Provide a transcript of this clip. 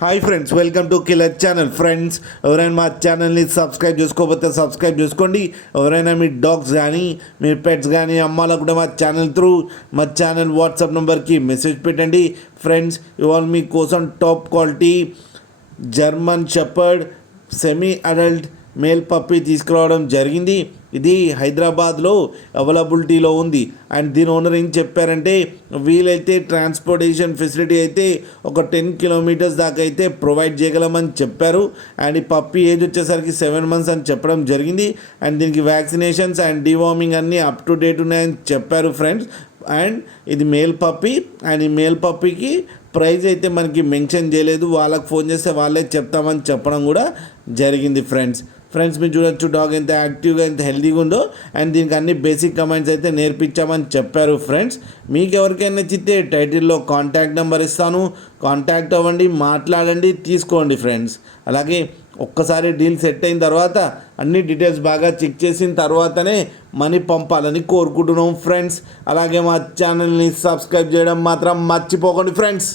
Hi friends, welcome to killer channel. Friends, ఎవరైనా మా ఛానల్ని సబ్స్క్రైబ్ చేసుకోకపోతే సబ్స్క్రైబ్ చేసుకోండి. ఎవరైనా మీ డాగ్స్ కానీ మీ పెట్స్ కానీ అమ్మాలకు కూడా మా ఛానల్ త్రూ మా ఛానల్ వాట్సాప్ నెంబర్కి మెసేజ్ పెట్టండి. ఫ్రెండ్స్, ఇవాళ మీకోసం top quality German shepherd semi adult male puppy తీసుకురావడం జరిగింది. ఇది హైదరాబాద్లో అవైలబిలిటీలో ఉంది. అండ్ దీని ఓనర్ ఏం చెప్పారంటే, వీలైతే ట్రాన్స్పోర్టేషన్ ఫెసిలిటీ అయితే ఒక 10 కిలోమీటర్స్ దాకా అయితే ప్రొవైడ్ చేయగలమని చెప్పారు. అండ్ ఈ పప్పీ ఏజ్ వచ్చేసరికి 7 months అని చెప్పడం జరిగింది. అండ్ దీనికి వ్యాక్సినేషన్స్ అండ్ డివార్మింగ్ అన్నీ అప్ టు డేట్ ఉన్నాయని చెప్పారు ఫ్రెండ్స్. అండ్ ఇది మేల్ పప్పీ. అండ్ ఈ మేల్ పప్పీకి ప్రైజ్ అయితే మనకి మెన్షన్ చేయలేదు, వాళ్ళకి ఫోన్ చేస్తే వాళ్ళే చెప్తామని చెప్పడం కూడా జరిగింది ఫ్రెండ్స్. మీరు చూడొచ్చు డాగ్ ఎంత యాక్టివ్గా ఎంత హెల్తీగా ఉందో. అండ్ దీనికి అన్ని బేసిక్ కమెంట్స్ అయితే నేర్పించామని చెప్పారు ఫ్రెండ్స్. మీకు ఎవరికైనా నచ్చితే టైటిల్లో కాంటాక్ట్ నెంబర్ ఇస్తాను, కాంటాక్ట్ అవ్వండి, మాట్లాడండి, తీసుకోండి ఫ్రెండ్స్. అలాగే ఒక్కసారి డీల్ సెట్ అయిన తర్వాత అన్ని డీటెయిల్స్ బాగా చెక్ చేసిన తర్వాతనే మనీ పంపాలని కోరుకుంటున్నాం ఫ్రెండ్స్. అలాగే మా ఛానల్ని సబ్స్క్రైబ్ చేయడం మాత్రం మర్చిపోకండి ఫ్రెండ్స్.